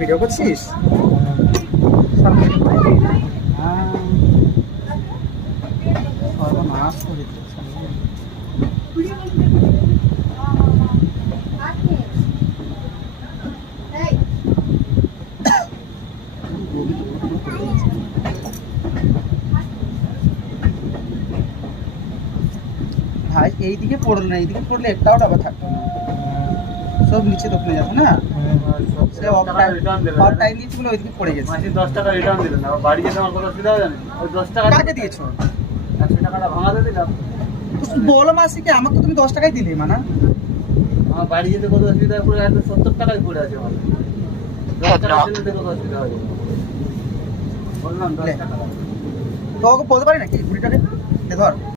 Video করছিস? সর্বনাশ করে দিচ্ছে। ভাই এইদিকে পড়লো না, এইদিকে পড়লে একটাও ডাবা থাকতো না, সব নিচে দোকানে যাবে না। সে অফ টাইম দিয়েছিল, ওইদিকে পড়ে গেছে। 10 টাকা রিটার্ন দিলেন, আবার বাড়ি যেতে আমার কথা অসুবিধা হবে না? ওই 10 টাকা কাকে দিয়েছো? 100 টাকাটা ভাঙাতে দিলাম। বলো মাসিকে, আমাকে তো তুমি 10 টাকাই দিলে মানা। আমার বাড়ি যেতে কত অসুবিধা পড়ে আছে, 70 টাকায় পড়ে আছে আমার। 10 টাকার জন্য তো কত অসুবিধা হবে। বললাম 10 টাকা। তো ওকে বলতে পারি নাকি 20 টাকা ধর।